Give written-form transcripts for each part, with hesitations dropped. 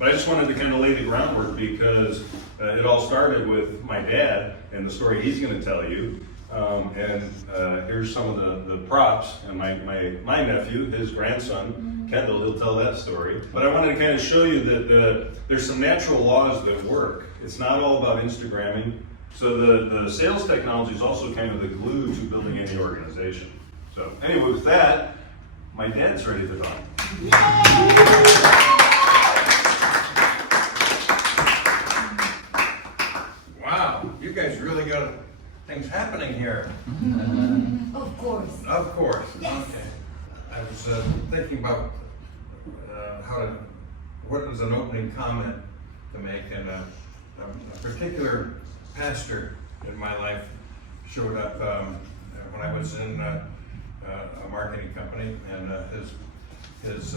But I just wanted to kind of lay the groundwork because it all started with my dad and the story he's going to tell you. Here's some of the props, and my nephew, his grandson, Kendall, he'll tell that story. But I wanted to kind of show you that there's some natural laws that work. It's not all about Instagramming. So the sales technology is also kind of the glue to building any organization. So anyway, with that, my dad's ready to talk. Wow, you guys really got things happening here. Of course. Of course. Yes. Okay. I was thinking about what was an opening comment to make, and a particular pastor in my life showed up when I was in a marketing company, and his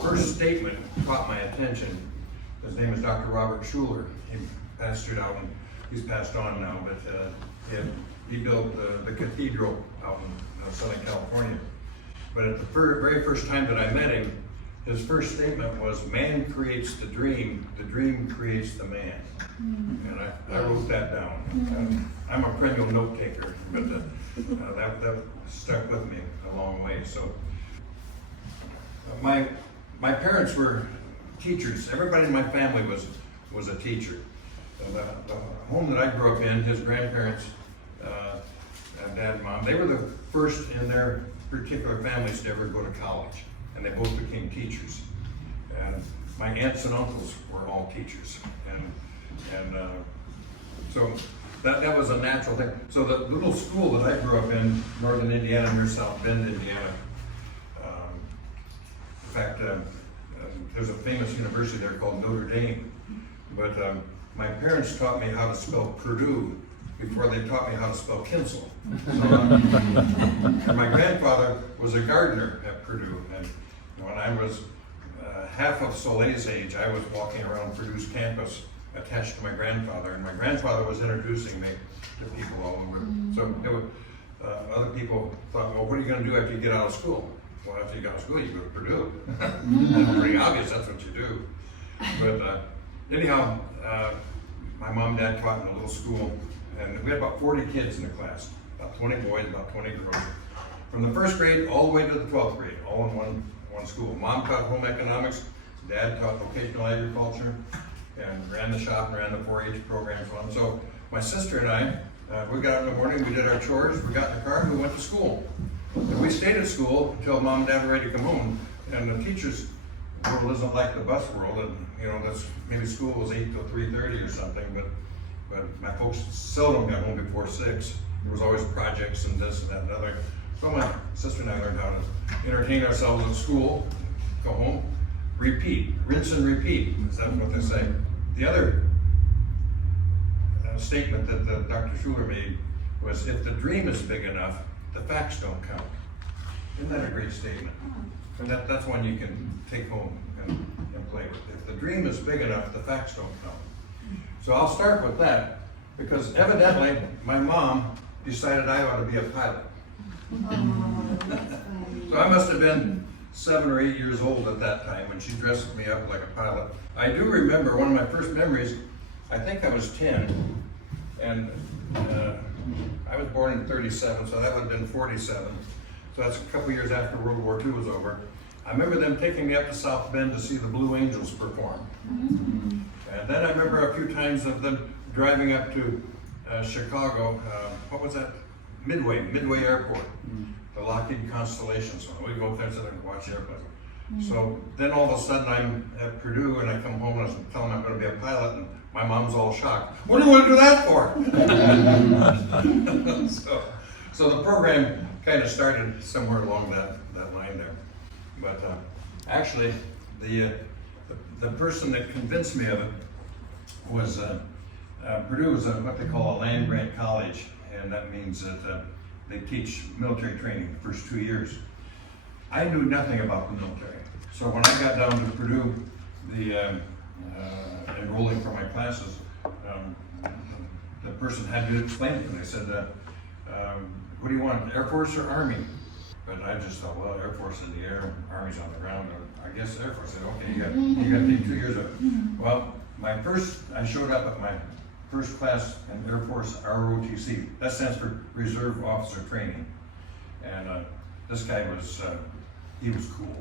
first statement caught my attention. His name is Dr. Robert Schuller. He pastored out, and he's passed on now, but he built the cathedral out in Southern California. But at the very first time that I met him, his first statement was, "Man creates the dream creates the man." And I wrote that down. I'm a perennial note taker, but that stuck with me a long way. So my parents were teachers. Everybody in my family was a teacher. The home that I grew up in, his grandparents, dad and mom, they were the first in their particular families to ever go to college, and they both became teachers. And my aunts and uncles were all teachers, and so that was a natural thing. So the little school that I grew up in, northern Indiana near South Bend, Indiana. In fact, there's a famous university there called Notre Dame, but my parents taught me how to spell Purdue before they taught me how to spell Kintzel. And my grandfather was a gardener at Purdue, and when I was half of Soleil's age, I was walking around Purdue's campus attached to my grandfather, and my grandfather was introducing me to people all over. So it was, other people thought, well, what are you going to do after you get out of school? Well, after you get out of school, you go to Purdue. That's pretty obvious, that's what you do. But anyhow, my mom and dad taught in a little school, and we had about 40 kids in the class, about 20 boys, about 20 girls. From the first grade all the way to the 12th grade, all in one school. Mom taught home economics, dad taught vocational agriculture, and ran the shop and ran the 4-H programs. So my sister and I, we got up in the morning, we did our chores, we got in the car, and we went to school. And we stayed at school until mom and dad were ready to come home. And the teachers' world isn't like the bus world, and that's maybe school was 8 till 3:30 or something, but my folks seldom got home before 6. There was always projects and this and that and other. So my sister and I learned how to entertain ourselves at school, go home, repeat, rinse and repeat. Is that what they say? The other statement that Dr. Schuller made was, if the dream is big enough, the facts don't count. Isn't that a great statement? And that's one you can take home and play with. If the dream is big enough, the facts don't count. So I'll start with that, because evidently my mom decided I ought to be a pilot. So I must have been 7 or 8 years old at that time when she dressed me up like a pilot. I do remember one of my first memories, I think I was 10, and I was born in 37, so that would have been 47. So that's a couple years after World War II was over. I remember them taking me up to South Bend to see the Blue Angels perform. And then I remember a few times of them driving up to Chicago, what was that? Midway Airport, the Lockheed Constellation. So we go up there and watch airplanes. So then all of a sudden I'm at Purdue and I come home and I tell them I'm going to be a pilot, and my mom's all shocked. What do you want to do that for? So the program kind of started somewhere along that line there. But actually, the person that convinced me of it was Purdue was what they call a land grant college, and that means that they teach military training the first 2 years. I knew nothing about the military, so when I got down to Purdue, enrolling for my classes, the person had to explain it, and they said, "What do you want, Air Force or Army?" But I just thought, well, Air Force in the air, Army's on the ground. I guess Air Force. I said, okay, you got to teach 52 years of it. Well, I showed up at my first class in Air Force ROTC. That stands for Reserve Officer Training. And this guy was, he was cool.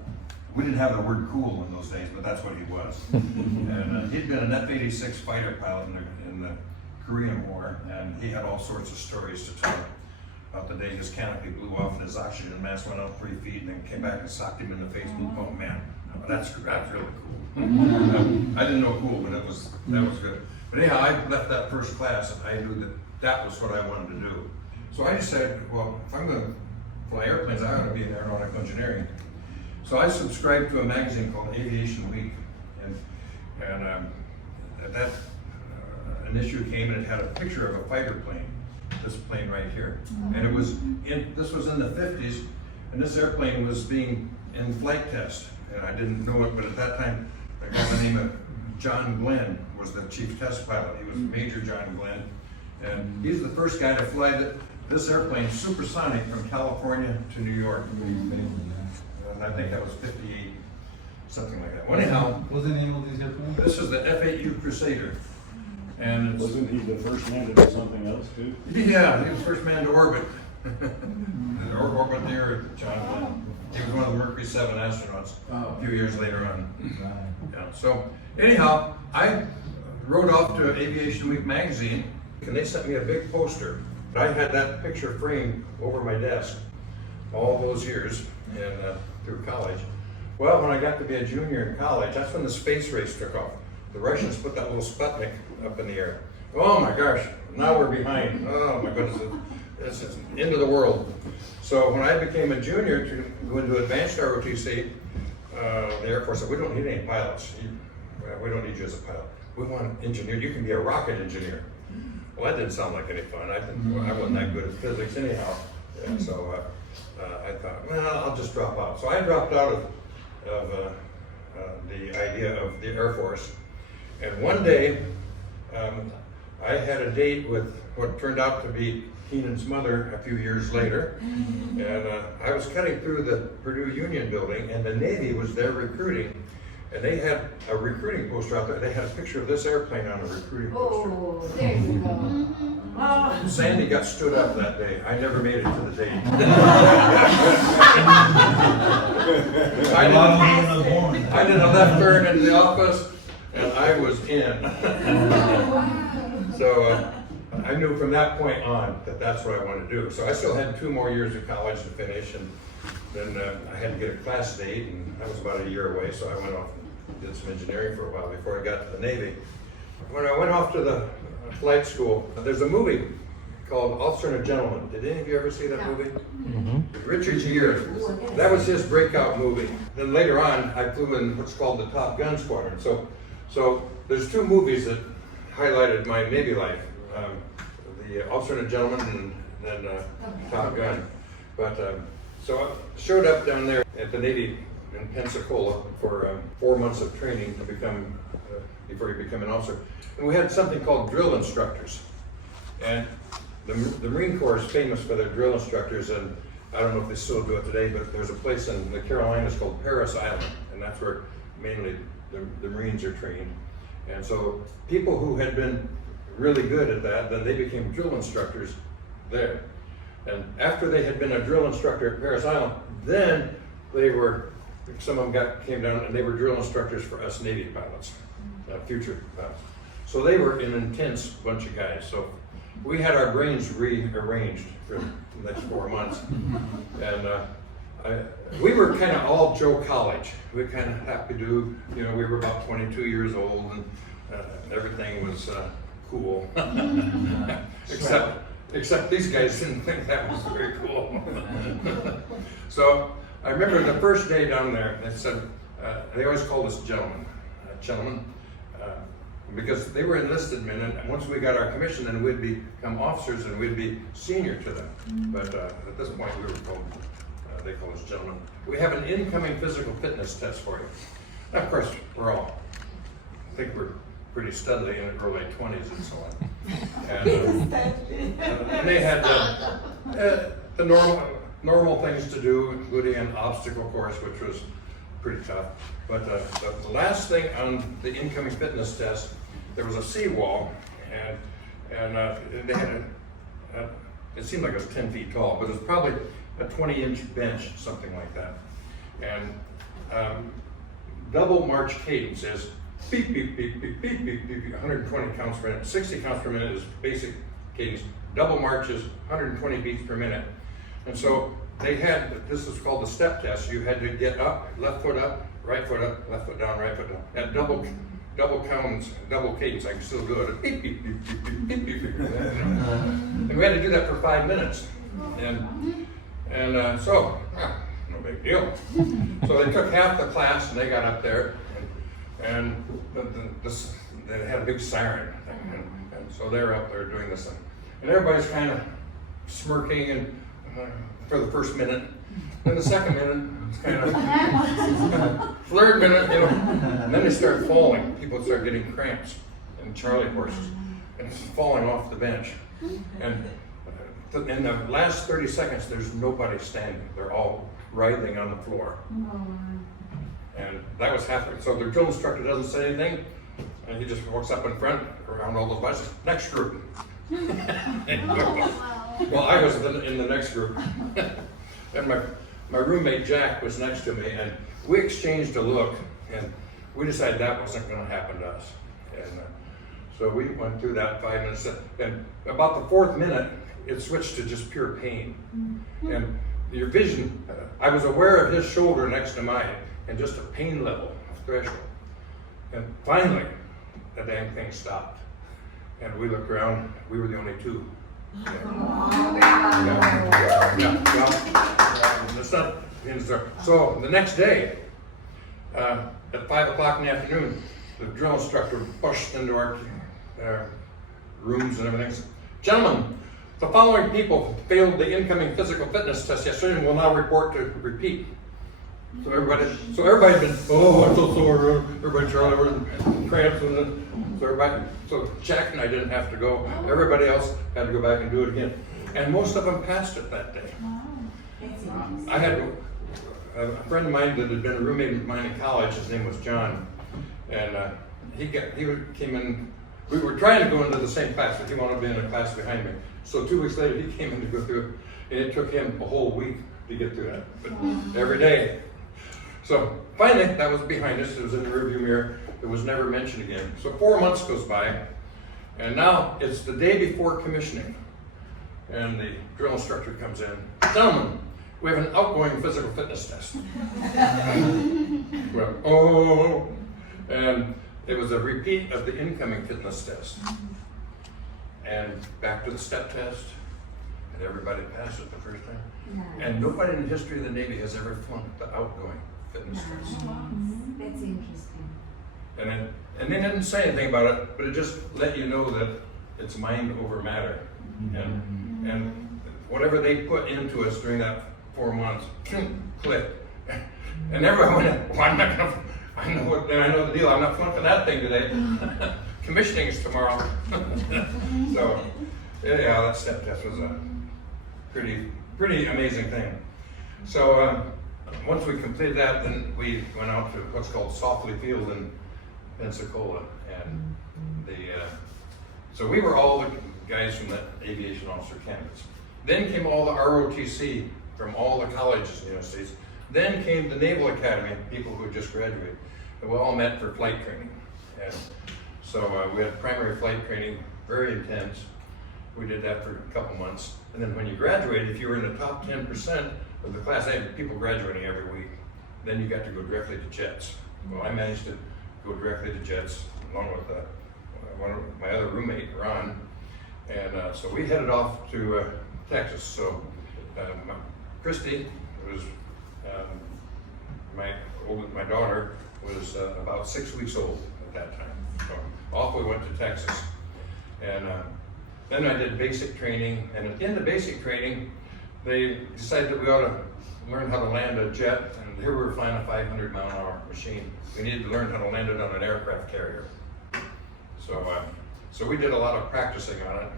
We didn't have the word cool in those days, but that's what he was. And he'd been an F-86 fighter pilot in the Korean War, and he had all sorts of stories to tell about the day his canopy blew off and his oxygen mask went out 3 feet and then came back and socked him in the face. Oh man, that's really cool. I didn't know cool, but that was good. But anyhow, I left that first class and I knew that was what I wanted to do. So I just said, well, if I'm going to fly airplanes, I ought to be in aeronautical engineering. So I subscribed to a magazine called Aviation Week, and at that an issue came and it had a picture of a fighter plane, this plane right here, and this was in the 50s, and this airplane was being in flight test, and I didn't know it, but at that time a guy by the name of John Glenn was the chief test pilot. He was Major John Glenn, and he's the first guy to fly this airplane supersonic from California to New York. I think that was 58, something like that. Well, anyhow, what's the name of this airplane? this is the F-8U Crusader. And Wasn't he the first man to do something else too? yeah, he was the first man to orbit. Orbit the Earth, John Glenn. He was one of the Mercury 7 astronauts a few years later on. Yeah, so anyhow, I wrote off to Aviation Week magazine, and they sent me a big poster. I had that picture framed over my desk all those years through college. Well, when I got to be a junior in college, that's when the space race took off. The Russians put that little Sputnik up in the air. Oh my gosh, now we're behind. Oh my goodness, this is the end of the world. So when I became a junior to go into advanced ROTC, the Air Force said, we don't need any pilots. We don't need you as a pilot. We want an engineer. You can be a rocket engineer. Well, that didn't sound like any fun. I wasn't that good at physics anyhow. Yeah, so I thought, well, I'll just drop out. So I dropped out of the idea of the Air Force. And one day, I had a date with what turned out to be Keanan's mother a few years later. And I was cutting through the Purdue Union building, and the Navy was there recruiting. And they had a recruiting poster out there. They had a picture of this airplane on a recruiting poster. Oh, there you go. Sandy got stood up that day. I never made it to the date. I did a left turn into the office, and I was in. So I knew from that point on that that's what I wanted to do. So I still had 2 more years of college to finish, and then I had to get a class date, and I was about a year away, so I went off and did some engineering for a while before I got to the Navy. When I went off to the flight school, there's a movie called Officer and a Gentleman. Did any of you ever see that movie? Mm-hmm. Richard Gere. That was his breakout movie. Then later on, I flew in what's called the Top Gun Squadron. So there's 2 movies that highlighted my Navy life. The Officer and a Gentleman and then Top Gun. But so I showed up down there at the Navy in Pensacola for 4 months of training to become, before you become an officer. And we had something called drill instructors. And the Marine Corps is famous for their drill instructors, and I don't know if they still do it today, but there's a place in the Carolinas called Parris Island, and that's where mainly the Marines are trained. And so people who had been really good at that, then they became drill instructors there. And after they had been a drill instructor at Parris Island, then they were, some of them came down and they were drill instructors for us Navy pilots, future pilots. So they were an intense bunch of guys. So we had our brains rearranged for the next 4 months. And we were kind of all Joe College. We kind of happy to, we were about 22 years old, and everything was cool. Except these guys didn't think that was very cool. So I remember the first day down there, they said, they always called us gentlemen, because they were enlisted men, and once we got our commission, then we'd become officers and we'd be senior to them. But at this point, we were told, they call us gentlemen. We have an incoming physical fitness test for you. Now, of course, I think we're pretty steadily in the early 20s and so on. And they had the normal things to do, including an obstacle course, which was pretty tough. But the last thing on the incoming fitness test, there was a seawall, and they had it seemed like it was 10 feet tall, but it was probably a 20-inch bench, something like that. And double march cadence is beep, beep, beep, beep, beep, beep, beep, 120 counts per minute. 60 counts per minute is basic cadence. Double march is 120 beats per minute. And so they had, this is called the step test. You had to get up, left foot up, left foot down, right foot down. At double counts, double cadence, I can still do it. Beep, beep, beep, beep, beep, beep, beep, beep. And we had to do that for 5 minutes. And so, no big deal. So they took half the class and they got up there, and they had a big siren thing, and so they were up there doing this thing. And everybody's kind of smirking and for the first minute. Then the second minute, it's kind of third minute, you know, and then they start falling. People start getting cramps and Charlie horses, and it's falling off the bench. And in the last 30 seconds, there's nobody standing. They're all writhing on the floor. And that was happening. So the drill instructor doesn't say anything, and he just walks up in front around all those buses. Next group. Well, I was in the next group, and my roommate Jack was next to me, and we exchanged a look, and we decided that wasn't going to happen to us. And so we went through that 5 minutes, and about the fourth minute, it switched to just pure pain. And your vision, I was aware of his shoulder next to mine, and just a pain level, a threshold. And finally, the damn thing stopped. And we looked around, we were the only two. It's not, so the next day, at 5 o'clock in the afternoon, the drill instructor pushed into our rooms and everything. Said, "Gentlemen, the following people failed the incoming physical fitness test yesterday and will now report to repeat." So everybody's been, oh, I'm so sore. Everybody, Charlie, we're in cramps, and so Jack and I didn't have to go. Everybody else had to go back and do it again. And most of them passed it that day. I had a friend of mine that had been a roommate of mine in college. His name was John, and he came in. We were trying to go into the same class, but he wanted to be in a class behind me. So 2 weeks later, he came in to go through it, and it took him a whole week to get through that. But every day. So finally, that was behind us. It was in the rearview mirror. It was never mentioned again. So 4 months goes by, and now it's the day before commissioning, and the drill instructor comes in. "Gentlemen, we have an outgoing physical fitness test." Well, oh, and it was a repeat of the incoming fitness test. And back to the step test, and everybody passed it the first time. And nobody in the history of the Navy has ever flunked the outgoing fitness test. That's interesting. And they didn't say anything about it, but it just let you know that it's mind over matter. And whatever they put into us during that 4 months, clicked. And everyone went, well, I'm not gonna, I know the deal, I'm not flunking that thing today. Commissioning is tomorrow. So, yeah, that step test was a pretty amazing thing. So, once we completed that, then we went out to what's called Softly Field in Pensacola, and so we were all the guys from the aviation officer campus. Then came all the ROTC from all the colleges in the United States. Then came the Naval Academy, people who had just graduated. And we all met for flight training. And so we had primary flight training, very intense. We did that for a couple months. And then when you graduated, if you were in the top 10% of the class, they had people graduating every week. Then you got to go directly to jets. Well, I managed to go directly to jets along with one of my other roommate, Ron. And so we headed off to Texas. So Christy was, my daughter was about 6 weeks old at that time. So off we went to Texas. And then I did basic training. And at the end of basic training, they decided that we ought to learn how to land a jet. And here we were flying a 500-mile-an-hour machine. We needed to learn how to land it on an aircraft carrier. So we did a lot of practicing on it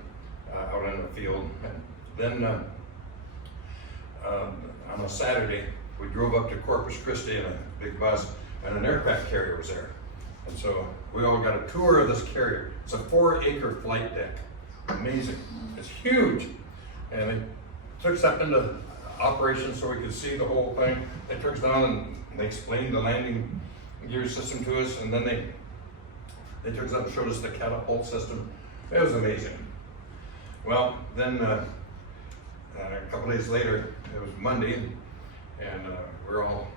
out in the field. And then on a Saturday, we drove up to Corpus Christi in a big bus, and an aircraft carrier was there. And so we all got a tour of this carrier. It's a 4-acre flight deck. Amazing. It's huge. And they took us up into operation so we could see the whole thing. They took us down and they explained the landing gear system to us, and then they took us up and showed us the catapult system. It was amazing. Well, then a couple days later, it was Monday, and we're all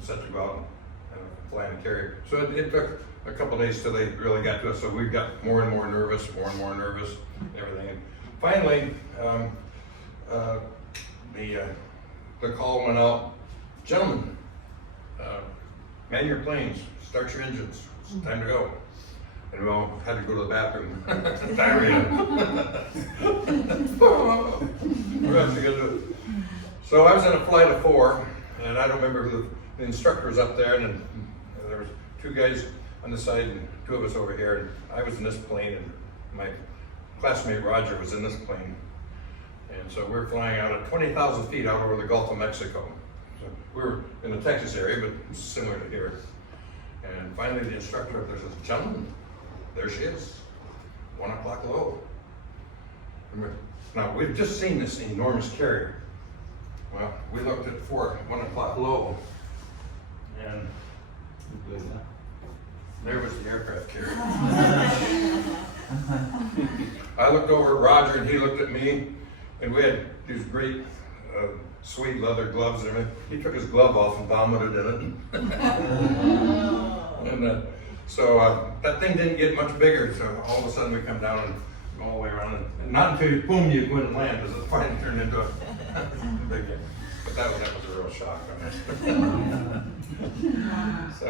set to go out and fly in the carrier. So it took a couple days till they really got to us. So we got more and more nervous, everything. And finally, the call went out, gentlemen, man your planes, start your engines, it's time to go. And we all had to go to the bathroom. Diarrhea. We're actually gonna do it. So I was in a flight of 4, and I don't remember who the instructor was up there, and then there was 2 guys on the side and 2 of us over here. And I was in this plane, and my classmate Roger was in this plane. And so we're flying out at 20,000 feet out over the Gulf of Mexico. So we were in the Texas area, but similar to here. And finally the instructor up there says, gentlemen, there she is, 1 o'clock low. Now, we've just seen this enormous carrier. Well, we looked at 1 o'clock low, and there was the aircraft carrier. I looked over at Roger, and he looked at me, and we had these great suede leather gloves and everything. He took his glove off and vomited in it. And so that thing didn't get much bigger, so all of a sudden we come down and go all the way around, and not until boom, you go and land, because the plane turned into a big thing. But that was a real shock on us. So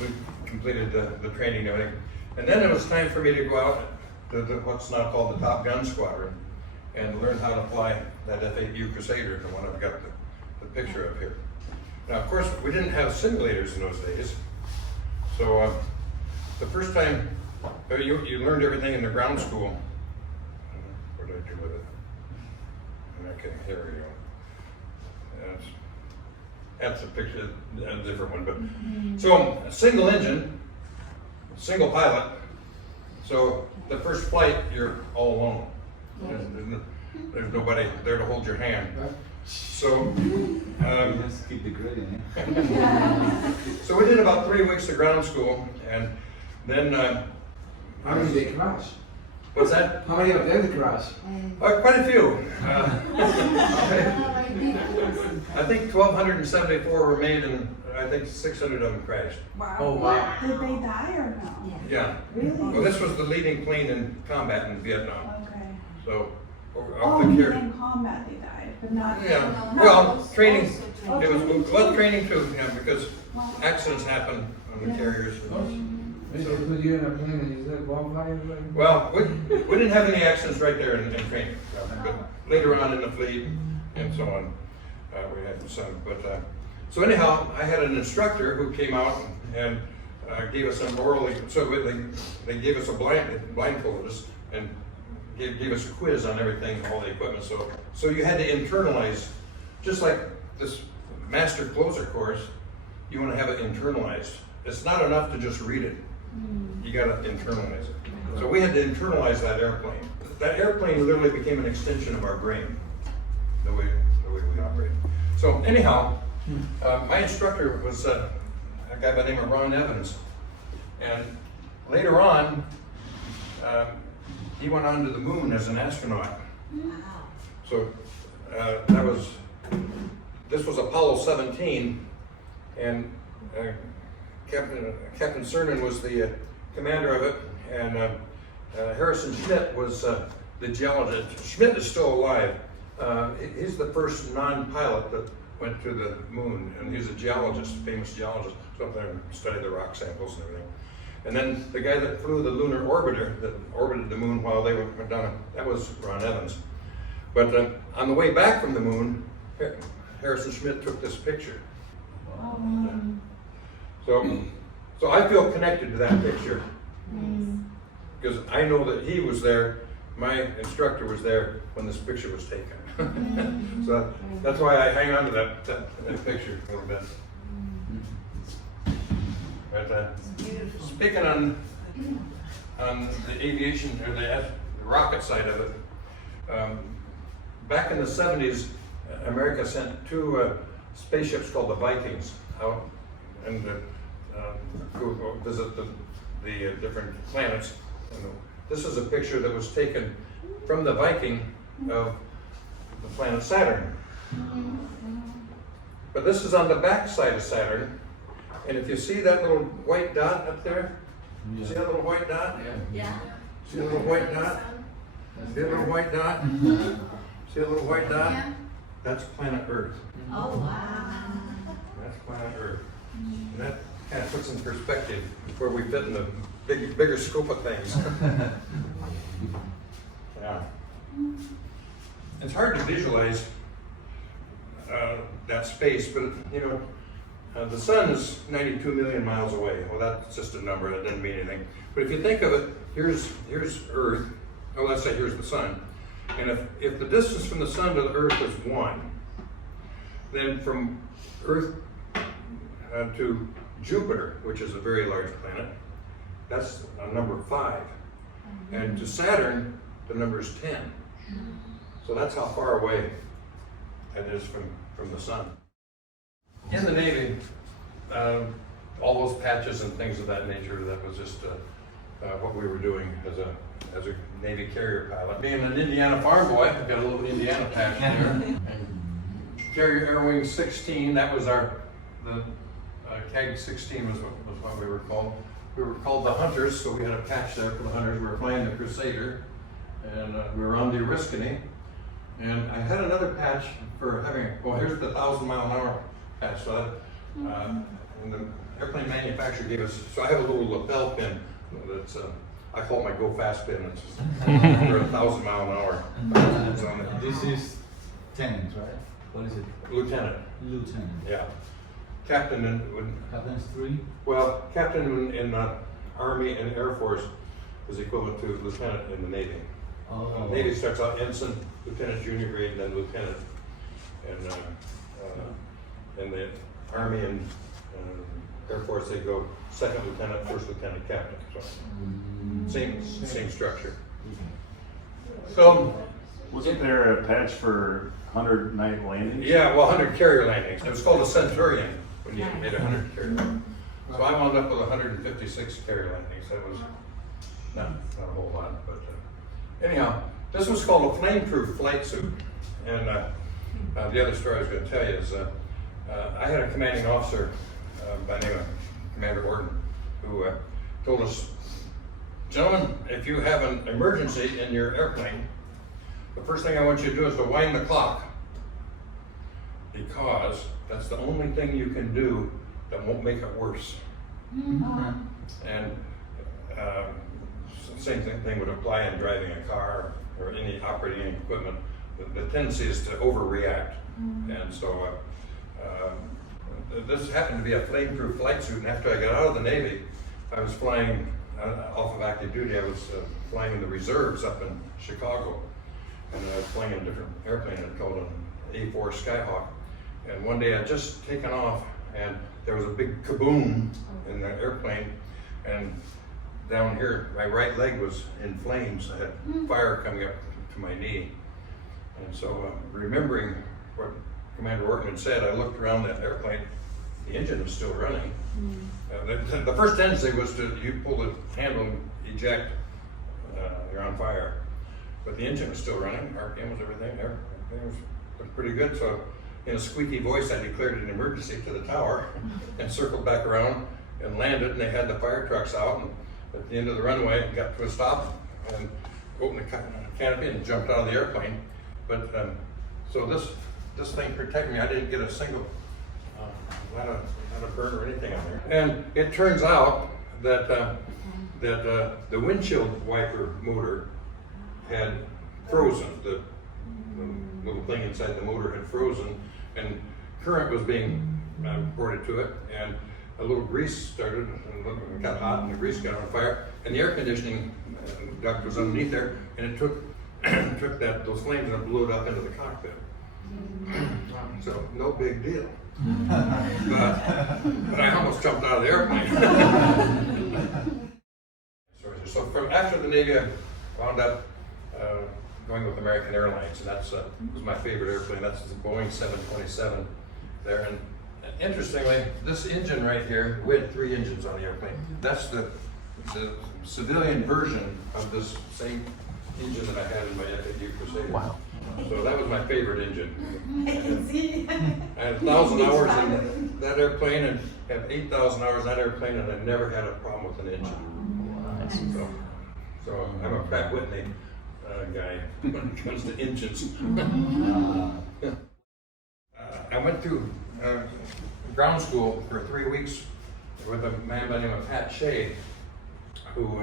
we completed the training and everything. And then it was time for me to go out to what's now called the Top Gun Squadron and learn how to fly that F-8U Crusader, the one I've got the picture of here. Now, of course, we didn't have simulators in those days. So the first time, you learned everything in the ground school. What did I do with it? Okay, here we go. That's a picture, a different one. But so a single engine, single pilot. So the first flight, you're all alone. There's nobody there to hold your hand. So, keep the grading. so we did about 3 weeks of ground school, and then How many did they crash? what's that? How many of them crash? Quite a few. I think 1,274 were made, and I think 600 of them crashed. Wow. Oh, wow. Did they die or no? Yeah. Really? Well, this was the leading plane in combat in Vietnam. Okay. So, Oh, off the you carrier. mean in combat they died, but not. Yeah. No, Well, those- training. those It was training. well training too, yeah, because Wow. accidents happen on the carriers. Maybe they put you in a plane and you said bonfire? Well, we didn't have any accidents right there in training, but later on in the fleet and so on, we had some. But so anyhow, I had an instructor who came out and gave us some orally. So they gave us a blindfolded us and gave us a quiz on everything, all the equipment. So you had to internalize, just like this master closer course. You want to have it internalized. It's not enough to just read it. You got to internalize it. So we had to internalize that airplane. That airplane literally became an extension of our brain, the way we operate. So anyhow, my instructor was a guy by the name of Ron Evans, and later on, he went on to the moon as an astronaut. So this was Apollo 17, and Captain Cernan was the commander of it, and Harrison Schmitt was the geologist. Schmitt is still alive. He's the first non-pilot that went to the moon, and he's a geologist, famous geologist, so up there and studied the rock samples and everything. And then the guy that flew the lunar orbiter that orbited the moon while they went down, that was Ron Evans. But on the way back from the moon, Harrison Schmitt took this picture. So I feel connected to that picture because I know that he was there my instructor was there when this picture was taken. So that's why I hang on to that picture a little bit. But speaking on the aviation or the rocket side of it, back in the 70s, America sent two spaceships called the Vikings out and go visit the different planets. And this is a picture that was taken from the Viking of the planet Saturn. But this is on the back side of Saturn. And if you see that little white dot up there, see that little white dot? Yeah. See a little white dot? See a little white dot? See a little white dot? That's planet Earth. Oh, wow. That's planet Earth. And that kind of puts in perspective where we fit in the bigger scope of things. Yeah. It's hard to visualize that space, but you know, the sun is 92 million miles away. Well, that's just a number, that doesn't mean anything. But if you think of it, here's Earth. Oh, let's say here's the sun. And if the distance from the sun to the Earth is 1, then from Earth to Jupiter, which is a very large planet, that's a number 5. And to Saturn, the number is 10. So that's how far away that is from the sun. In the Navy, all those patches and things of that nature, that was just what we were doing as a Navy carrier pilot. Being an Indiana farm boy, I've got a little Indiana patch there. And Carrier Air Wing 16, that was the CAG 16 was what we were called. We were called the Hunters, so we had a patch there for the Hunters. We were flying the Crusader, and we were on the Oriskany. And I had another patch for having, well, here's the 1,000-mile-an-hour patch. So and the airplane manufacturer gave us, so I have a little lapel pin that's, I call it my go fast pin. It's just for 1,000-mile-an-hour. It's on it. This is tenant, right? What is it? Lieutenant. Lieutenant. Yeah. Captain Captain's 3? well, captain in the Army and Air Force is equivalent to lieutenant in the Navy. Oh. Navy starts out ensign, lieutenant, junior grade, and then lieutenant. And in the Army and Air Force, they go second lieutenant, first lieutenant, captain. So same structure. So Wasn't there a patch for 100-night landings? yeah, well, 100 carrier landings. It was called a Centurion when you made 100 carrier landings. So I wound up with 156 carrier landings. That was not a whole lot, but anyhow, this was called a flame-proof flight suit. And the other story I was going to tell you is I had a commanding officer by the name of Commander Orton who told us, gentlemen, if you have an emergency in your airplane, the first thing I want you to do is to wind the clock, because that's the only thing you can do that won't make it worse. And same thing would apply in driving a car or any operating any equipment. The tendency is to overreact. And so this happened to be a flame-proof flight suit, and after I got out of the Navy, I was flying off of active duty. I was flying in the reserves up in Chicago, and I was flying in a different airplane called an A4 Skyhawk. And one day I'd just taken off, and there was a big kaboom in the airplane, and down here, my right leg was in flames. I had fire coming up to my knee. And so remembering what Commander Orton had said, I looked around that airplane. The engine was still running. The first tendency was you pull the handle and eject, you're on fire. But the engine was still running, RPM was everything looked pretty good. So in a squeaky voice, I declared an emergency to the tower and circled back around and landed, and they had the fire trucks out. And at the end of the runway, got to a stop and opened the canopy and jumped out of the airplane. But so this thing protected me. I didn't get a single not a burn or anything on there. And it turns out that the windshield wiper motor had frozen. The little thing inside the motor had frozen, and current was being ported to it, and a little grease started, and it got hot, and the grease got on fire, and the air conditioning and duct was underneath there, and it took those flames and blew it up into the cockpit. So no big deal. But I almost jumped out of the airplane. So from after the Navy, I wound up going with American Airlines, and that's was my favorite airplane. That's the Boeing 727 there. And interestingly, this engine right here, we had 3 engines on the airplane. That's the civilian version of this same engine that I had in my FAU Crusader. Wow. So that was my favorite engine. I can see. I had 1,000 hours in that airplane and had 8,000 hours in that airplane, and I never had a problem with an engine. So I'm a Pratt Whitney guy when it comes to engines. I went through ground school for 3 weeks with a man by the name of Pat Shea, who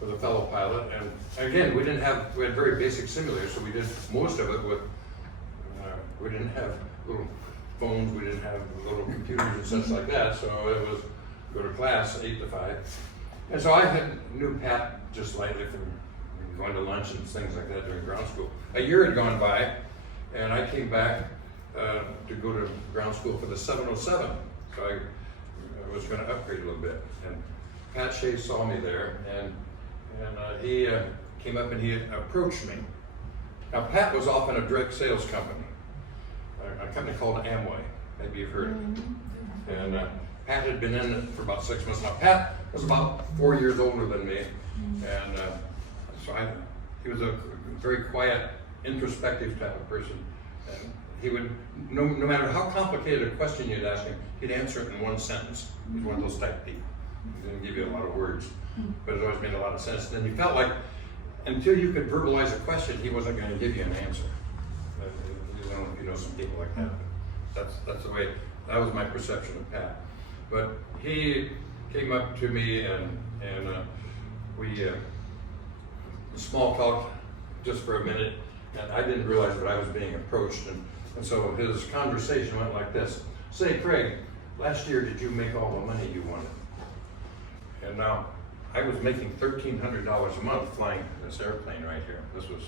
was a fellow pilot. And again, we had very basic simulators, so we did most of it with, we didn't have little phones, we didn't have little computers and such like that, so it was go to class 8 to 5. And so I knew Pat just slightly from going to lunch and things like that during ground school. A year had gone by, and I came back to go to ground school for the 707. So I was going to upgrade a little bit. And Pat Shea saw me there, and he came up and he approached me. Now Pat was off in a direct sales company, a company called Amway. Maybe you've heard of it. And Pat had been in it for about 6 months. Now Pat was about 4 years older than me, and so he was a very quiet, introspective type of person. And he would, no matter how complicated a question you'd ask him, he'd answer it in one sentence. He's one of those type people. He didn't give you a lot of words, but it always made a lot of sense. And you felt like until you could verbalize a question, he wasn't going to give you an answer. You know some people like that. That's the way, that was my perception of Pat. But he came up to me and we small talked just for a minute, and I didn't realize that I was being approached. And so his conversation went like this: "Say, Craig, last year did you make all the money you wanted?" And now I was making $1,300 a month flying this airplane right here. This was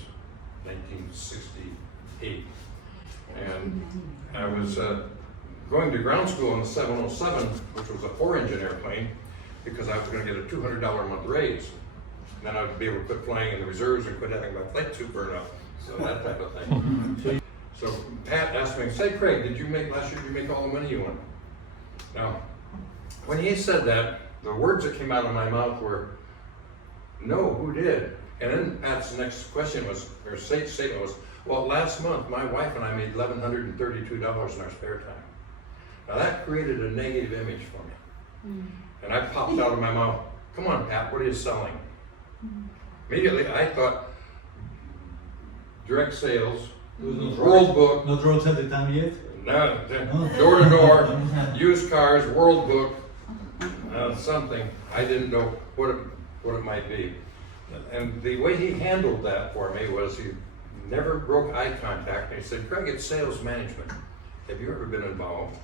1968. And I was going to ground school in the 707, which was a 4-engine airplane, because I was going to get a $200 a month raise. And then I would be able to quit flying in the reserves and quit having my flight suit burn up. So that type of thing. So Pat asked me, "Say, Craig, last year did you make all the money you wanted?" Now, when he said that, the words that came out of my mouth were, "No, who did?" And then Pat's next question was, or statement was, "Well, last month my wife and I made $1,132 in our spare time." Now that created a negative image for me. And I popped out of my mouth, "Come on, Pat, what are you selling?" Immediately I thought direct sales, World Book. No drugs at the time yet? No, door to door, used cars, World Book, something. I didn't know what it might be. And the way he handled that for me was he never broke eye contact. And he said, "Craig, it's sales management. Have you ever been involved?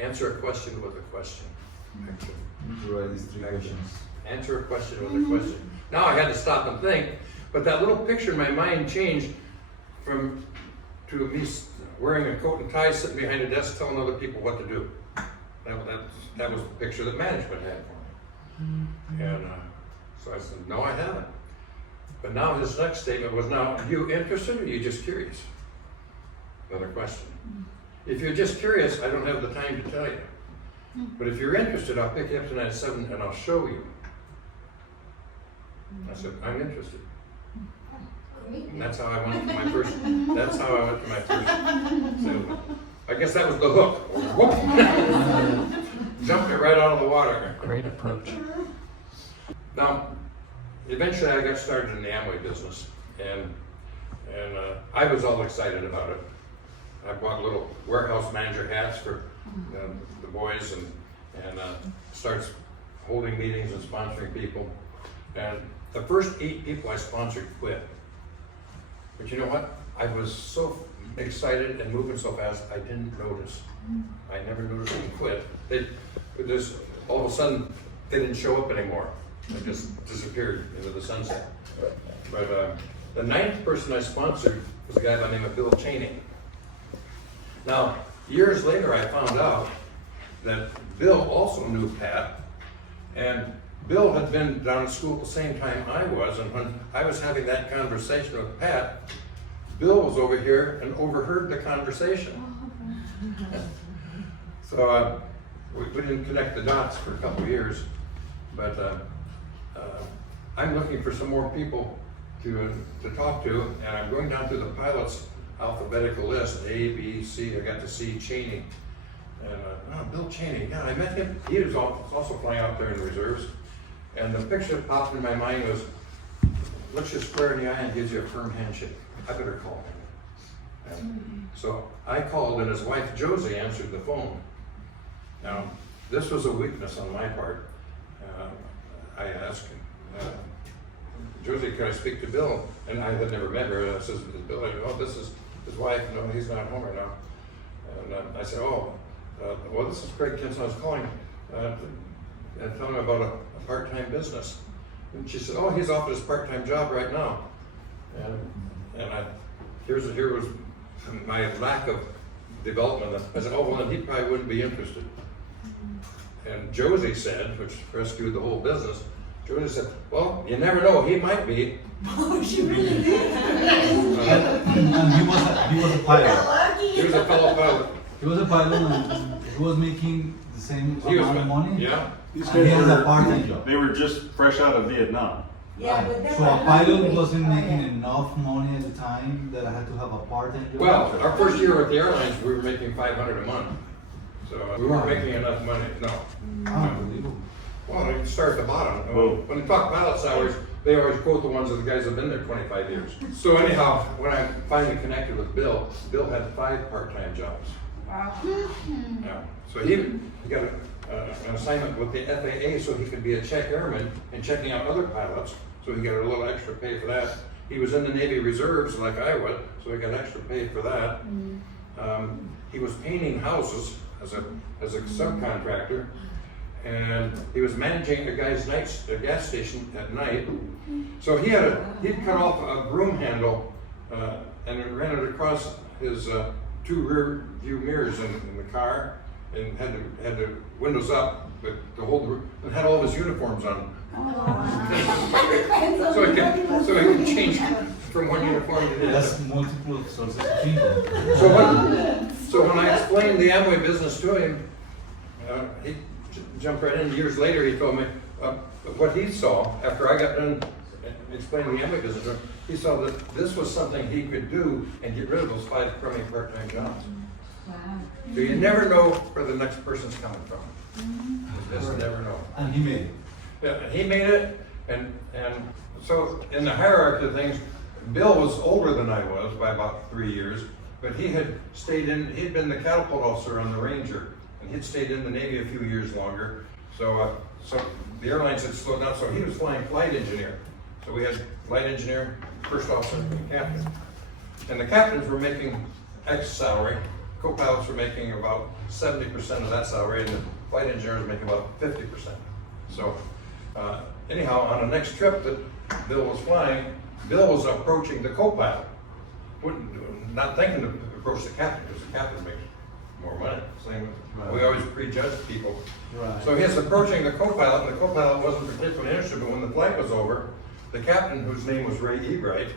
Answer a question with a question." Right, these 3 questions. Answer a question with a question. Now I had to stop and think, but that little picture in my mind changed to me wearing a coat and tie, sitting behind a desk telling other people what to do. That was the picture that management had for me. And so I said, "No, I haven't." But now his next statement was, "Now, are you interested or are you just curious?" Another question. "If you're just curious, I don't have the time to tell you. But if you're interested, I'll pick you up tonight at 7 and I'll show you." I said, "I'm interested." And that's how I went to my first, so I guess that was the hook. Whoop. Jumped me right out of the water. Great approach. Now, eventually I got started in the Amway business, and I was all excited about it. I bought little warehouse manager hats for the boys and started holding meetings and sponsoring people. And the first 8 people I sponsored quit. But you know what? I was so excited and moving so fast, I didn't notice. I never noticed them quit. All of a sudden, they didn't show up anymore. It just disappeared into the sunset. But the ninth person I sponsored was a guy by the name of Bill Cheney. Now, years later, I found out that Bill also knew Pat, and Bill had been down at school at the same time I was, and when I was having that conversation with Pat, Bill was over here and overheard the conversation. So we didn't connect the dots for a couple of years, but I'm looking for some more people to talk to, and I'm going down through the pilot's alphabetical list, A, B, C, I got to see Cheney. And Bill Cheney, yeah, I met him. He was also flying out there in the reserves. And the picture that popped in my mind was, looks you square in the eye and gives you a firm handshake. I better call him. And so I called, and his wife Josie answered the phone. Now, this was a weakness on my part. I asked Josie, can I speak to Bill? And I had never met her. I says, Bill, this is his wife. No, he's not home right now. And I said, well, this is Craig Kintzel. I was calling and telling him about a part-time business. And she said, oh, he's off at his part-time job right now. And here was my lack of development. I said, oh, well, then he probably wouldn't be interested. And Josie said, which rescued the whole business, Josie said, well, you never know, he might be. Oh, she really did. And he was a pilot. Lucky. He was a fellow pilot. He was a pilot and he was making the same amount of money. Yeah. These And he guys has a part-time job. they were just fresh out of Vietnam. Yeah, but they So were a pilot hungry. wasn't making enough money at the time that I had to have a part-time job. Well, our first year at the airlines, we were making $500 a month. So we weren't making enough money, no. Unbelievable. Well, you start at the bottom. Whoa. When they talk pilot salaries, they always quote the ones of the guys that have been there 25 years. So anyhow, when I finally connected with Bill, Bill had 5 part-time jobs. Wow. Yeah. So he got an assignment with the FAA so he could be a check airman and checking out other pilots, so he got a little extra pay for that. He was in the Navy Reserves like I was, so he got extra pay for that. He was painting houses as a subcontractor, and he was managing a guy's gas station at night. So he'd cut off a broom handle and ran it across his 2 rear view mirrors in the car, and had the windows up, but to hold the room, and had all of his uniforms on. So he could change from one uniform to the other. That's multiple sources of people. So when I explained the Amway business to him, he jumped right in. Years later, he told me what he saw after I got done explaining the Amway business to him. He saw that this was something he could do and get rid of those 5 crummy part-time jobs. Wow. So you never know where the next person's coming from. You just never know. And he made it. Yeah, he made it, and so in the hierarchy of things, Bill was older than I was by about 3 years, but he'd been the catapult officer on the Ranger, and he'd stayed in the Navy a few years longer. So the airlines had slowed down, so he was flying flight engineer. So we had flight engineer, first officer, and captain. And the captains were making X salary, co-pilots were making about 70% of that salary, and the flight engineers were making about 50%. So anyhow, on the next trip that Bill was flying, Bill was approaching the co-pilot, not thinking to approach the captain, because the captain makes more money. We always prejudge people. Right. So he's approaching the co-pilot, and the co-pilot wasn't particularly interested, but when the flight was over, the captain, whose name was Ray Ebright,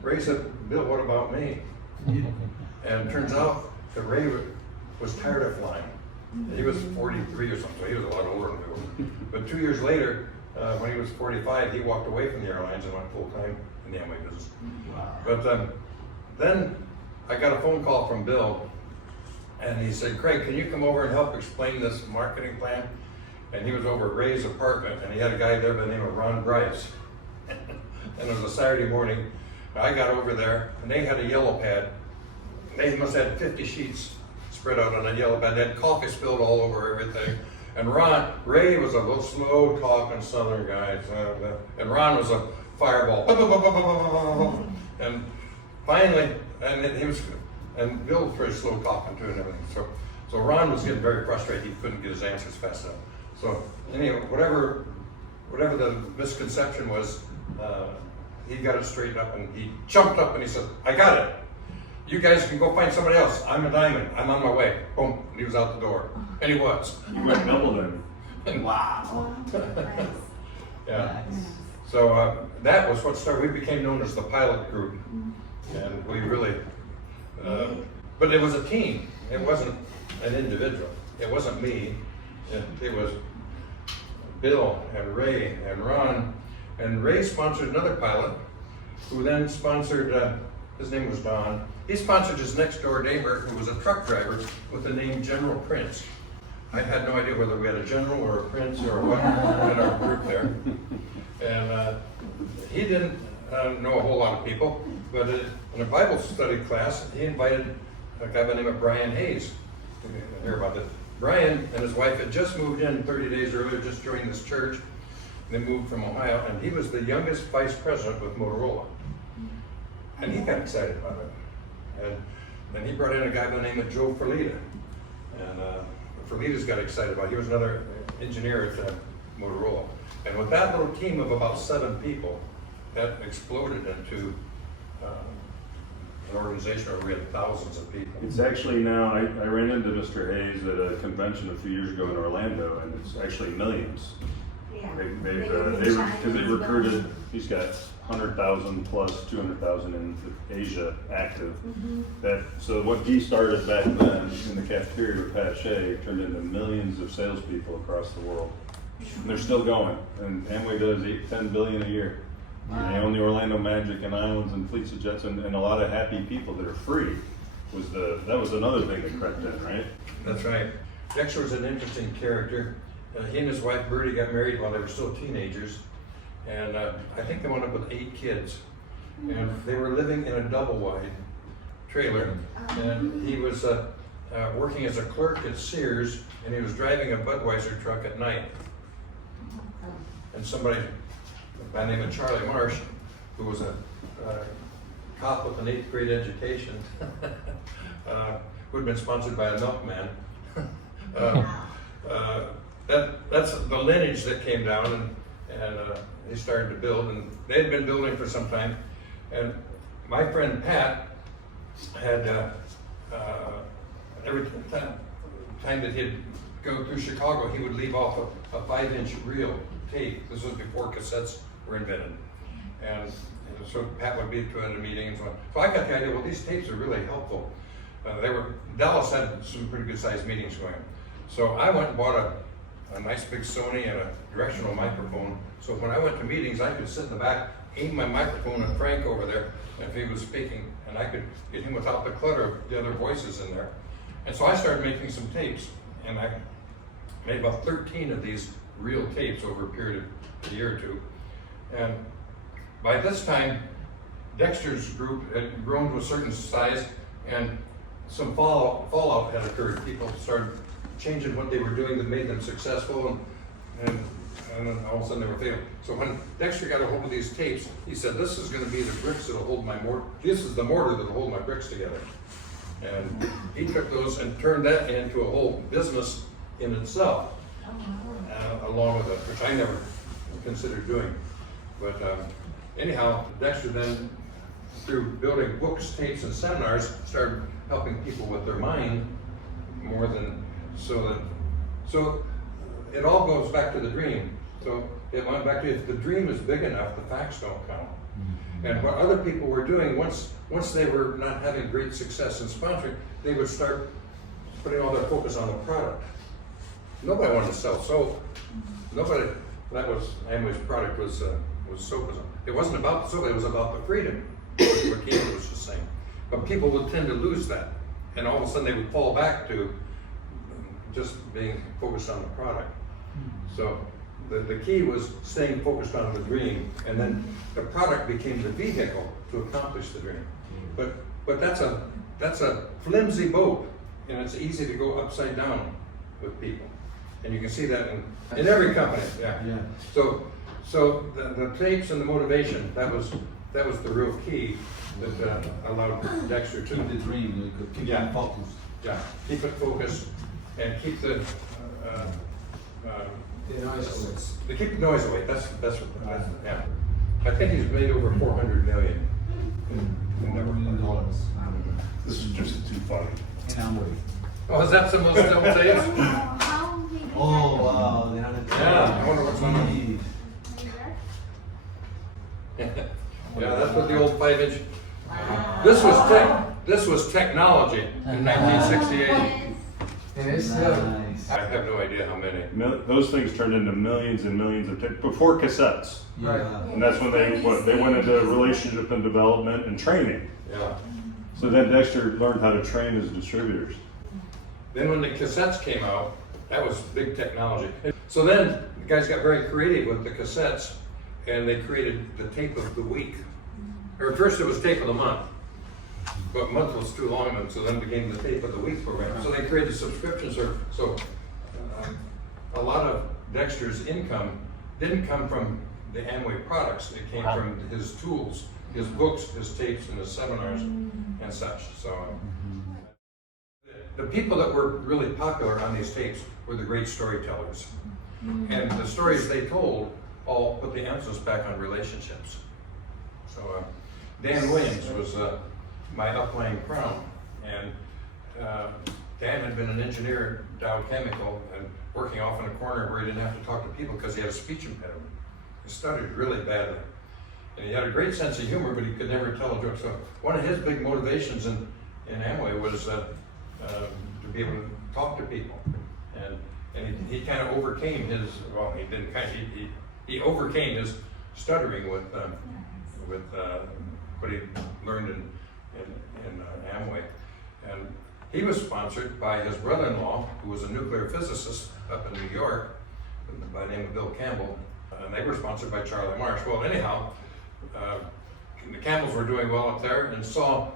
Ray said, Bill, what about me? And it turns out that Ray was tired of flying. He was 43 or something, so he was a lot older than Bill. But 2 years later, when he was 45, he walked away from the airlines and went full-time in the Amway business. Wow. But then I got a phone call from Bill, and he said, Craig, can you come over and help explain this marketing plan? And he was over at Ray's apartment, and he had a guy there by the name of Ron Bryce. And it was a Saturday morning. I got over there, and they had a yellow pad. They must have had 50 sheets spread out on that yellow pad. They had coffee spilled all over everything. And Ray was a little slow-talking Southern guy, and Ron was a fireball. And finally, and Bill was very slow talking too and everything. So Ron was getting very frustrated. He couldn't get his answers fast enough. So anyway, whatever whatever the misconception was, he got it straightened up and he jumped up and he said, I got it. You guys can go find somebody else. I'm a diamond. I'm on my way. Boom. And he was out the door. And he was. You went double then. Wow. Nice. Yeah. So that was what started. We became known as the pilot group. And we really, but it was a team. It wasn't an individual. It wasn't me. It was Bill and Ray and Ron. And Ray sponsored another pilot who then sponsored, his name was Don. He sponsored his next door neighbor who was a truck driver with the name General Prince. I had no idea whether we had a general or a prince or what in our group there. And he didn't know a whole lot of people, but in a Bible study class, he invited a guy by the name of Brian Hayes. You can hear about this. Brian and his wife had just moved in 30 days earlier, just joined this church. They moved from Ohio, and he was the youngest vice president with Motorola. And he got excited about it. And then he brought in a guy by the name of Joe Ferlita. And Ferlita's got excited about it. He was another engineer at Motorola. And with that little team of about 7 people, that exploded into an organization where we had thousands of people. It's actually now, I ran into Mr. Hayes at a convention a few years ago in Orlando, and it's actually millions. Yeah. Because they recruited, he's got 100,000 plus 200,000 in Asia active. So what he started back then in the cafeteria with Pat Shea turned into millions of salespeople across the world. And they're still going. And Amway does 8-10 billion a year. And they own the Orlando Magic and Islands and fleets of jets and a lot of happy people that are free. That was another thing that crept in, right? That's right. Dexter was an interesting character. He and his wife Bertie got married while they were still teenagers, and I think they wound up with 8 kids. And they were living in a double-wide trailer, and he was working as a clerk at Sears, and he was driving a Budweiser truck at night. And somebody by the name of Charlie Marsh, who was a cop with an 8th grade education, who had been sponsored by a milkman. That's the lineage that came down, and they started to build, and they had been building for some time. And my friend Pat had every time that he'd go through Chicago, he would leave off a 5-inch reel tape. This was before cassettes were invented, and so Pat would be to a meeting and so on. So I got the idea, well, these tapes are really helpful. Dallas had some pretty good sized meetings going. So I went and bought a nice big Sony and a directional microphone. So when I went to meetings, I could sit in the back, aim my microphone at Frank over there, if he was speaking, and I could get him without the clutter of the other voices in there. And so I started making some tapes, and I made about 13 of these real tapes over a period of a year or two. And by this time, Dexter's group had grown to a certain size, and some fallout had occurred. People started changing what they were doing that made them successful, and then all of a sudden they were failing. So when Dexter got a hold of these tapes, he said, this is going to be the bricks that'll hold my mortar. This is the mortar that'll hold my bricks together. And he took those and turned that into a whole business in itself, along with it, which I never considered doing. But anyhow, Dexter then, through building books, tapes, and seminars, started helping people with their mind more than so it all goes back to the dream. So it went back to, if the dream is big enough, the facts don't count. And what other people were doing, once they were not having great success in sponsoring, they would start putting all their focus on the product. Nobody wanted to sell soap. Nobody. That was Amway's product was soap. It wasn't about the soap. It was about the freedom. What Keanan was just saying. But people would tend to lose that, and all of a sudden they would fall back to just being focused on the product. So the key was staying focused on the dream, and then the product became the vehicle to accomplish the dream. But that's a flimsy boat, and it's easy to go upside down with people, and you can see that in every company. Yeah. So the tapes and the motivation, that was the real key that allowed Dexter to Keep the dream, you could keep it focused. Yeah, keep it focused and keep the The noise. They keep the noise away, that's, yeah. I think he's made over 400 million. $4 million. This is just too funny. In Amway. Oh, is that some of those old tapes? How big is Oh, wow, they had it. Yeah, I wonder what's on them. Yeah, that's what the old 5-inch. This was technology in 1968. And it's Nice. I have no idea how many. Those things turned into millions and millions of before cassettes. Yeah. And that's when they went into relationship and development and training. Yeah. So then Dexter learned how to train his distributors. Then when the cassettes came out, that was big technology. So then the guys got very creative with the cassettes, and they created the tape of the week. Or at first it was tape of the month, but month was too long, and so then it became the tape of the week program. So they created subscriptions. So a lot of Dexter's income didn't come from the Amway products. It came from his tools, his books, his tapes, and his seminars and such. So the people that were really popular on these tapes were the great storytellers. And the stories they told all put the emphasis back on relationships. So Dan Williams was my upline crown, and Dan had been an engineer at Dow Chemical and working off in a corner where he didn't have to talk to people because he had a speech impediment. He stuttered really badly. And he had a great sense of humor, but he could never tell a joke. So one of his big motivations in Amway was to be able to talk to people. And he kind of overcame his, well, he didn't kind of, he overcame his stuttering with what he learned in Amway. And he was sponsored by his brother-in-law, who was a nuclear physicist up in New York, by the name of Bill Campbell, and they were sponsored by Charlie Marsh. Well, anyhow, the Campbells were doing well up there and saw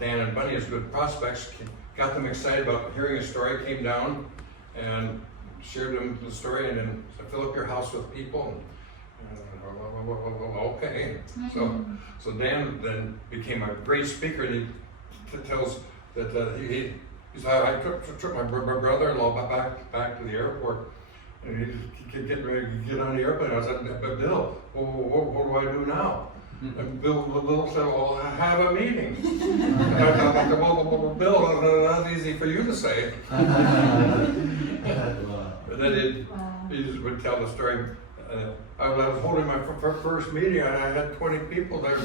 Dan and Bunny as good prospects, got them excited about hearing a story, came down and shared them the story, and then said, fill up your house with people. Okay. So Dan then became a great speaker, and he tells that he said, I took my brother-in-law back to the airport, and he get ready to get on the airplane. I said, but Bill, what do I do now? And Bill said, well, have a meeting. And I thought, well, Bill, that's easy for you to say. But then he just would tell the story. I was holding my first meeting, and I had 20 people there.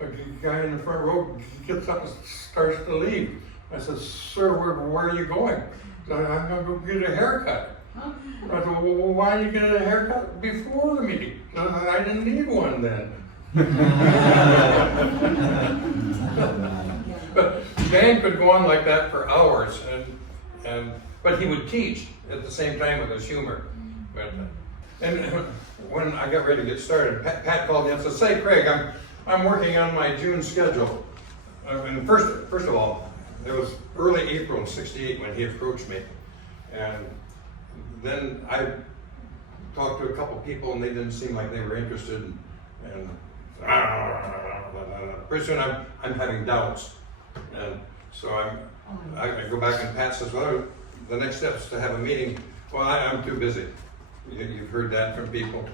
A guy in the front row gets up and starts to leave. I said, sir, where are you going? I'm going to go get a haircut. I said, well, why did you get a haircut before the meeting? I didn't need one then. But Dan could go on like that for hours, but he would teach at the same time with his humor. And when I got ready to get started, Pat called me and said, say, Craig, I'm working on my June schedule. And first of all, it was early April of '68 when he approached me. And then I talked to a couple people, and they didn't seem like they were interested. And pretty soon I'm having doubts. And so I go back, and Pat says, well, the next step is to have a meeting. Well, I'm too busy. You've heard that from people.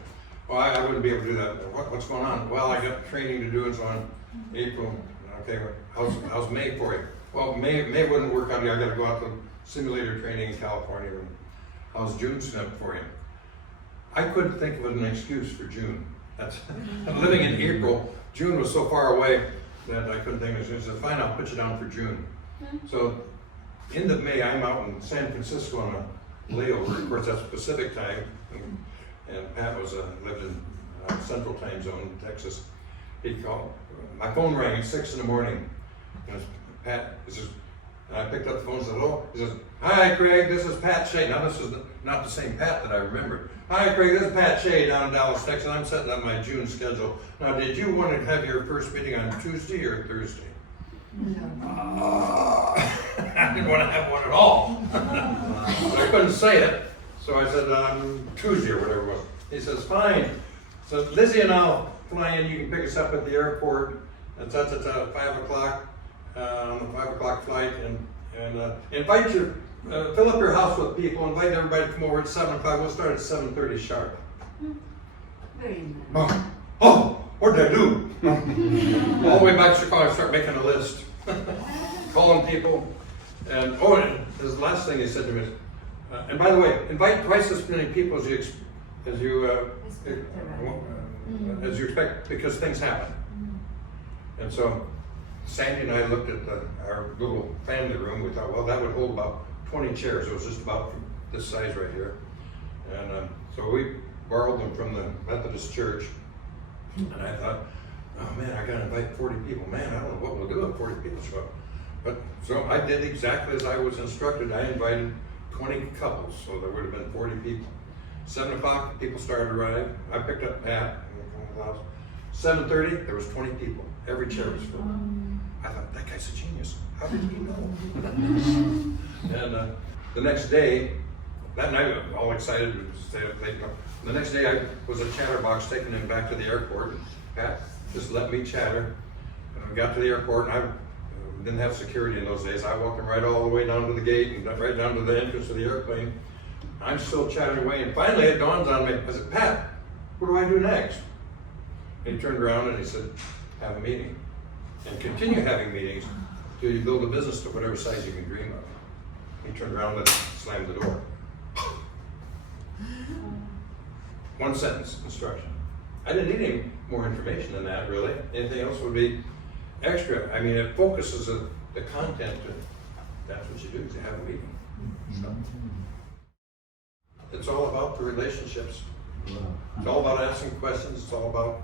Well, I wouldn't be able to do that. What's going on? Well, I got training to do, and so on. April. Okay, how's May for you? Well, May wouldn't work out. I got to go out to simulator training in California. How's June for you? I couldn't think of an excuse for June. I'm living in April. June was so far away that I couldn't think of an excuse. I said, fine, I'll put you down for June. So, end of May, I'm out in San Francisco on a layover. Of course, that's Pacific time, and Pat lived in Central Time Zone, Texas. He called. My phone rang at 6 in the morning. And Pat, and I picked up the phone and said, hello. He says, hi, Craig, this is Pat Shea. Now, this is not the same Pat that I remember. Hi, Craig, this is Pat Shea down in Dallas, Texas. I'm setting up my June schedule. Now, did you want to have your first meeting on Tuesday or Thursday? I didn't want to have one at all. But I couldn't say it. So I said, Tuesday or whatever it was. He says, fine. So Lizzie and I'll fly in. You can pick us up at the airport. It's at 5 o'clock on the 5 o'clock flight, and invite your fill up your house with people, invite everybody to come over at 7 o'clock, we'll start at 7:30 sharp. Very nice. Oh, what did I do? All the way back to Chicago, I start making a list, calling people, and this last thing he said to me, and by the way, invite twice as many people as you expect, because things happen. And so Sandy and I looked at our little family room. We thought, well, that would hold about 20 chairs. It was just about this size right here. And so we borrowed them from the Methodist church. And I thought, oh man, I gotta invite 40 people. Man, I don't know what we'll do if 40 people show up. But so I did exactly as I was instructed. I invited 20 couples, so there would have been 40 people. 7 o'clock, people started arriving. I picked up Pat. 7:30, there was 20 people. Every chair was full. I thought, that guy's a genius. How did he know? And the next day, that night, I was all excited to stay up late. The next day, I was a chatterbox taking him back to the airport. Pat just let me chatter. And I got to the airport, and I didn't have security in those days. I walked him right all the way down to the gate and right down to the entrance of the airplane. I'm still chattering away, and finally it dawns on me. I said, Pat, what do I do next? And he turned around and he said, have a meeting. And continue having meetings till you build a business to whatever size you can dream of. He turned around and slammed the door. One sentence instruction. I didn't need any more information than that, really. Anything else would be extra. I mean, it focuses the content. That's what you do, is you have a meeting. So, it's all about the relationships. It's all about asking questions. It's all about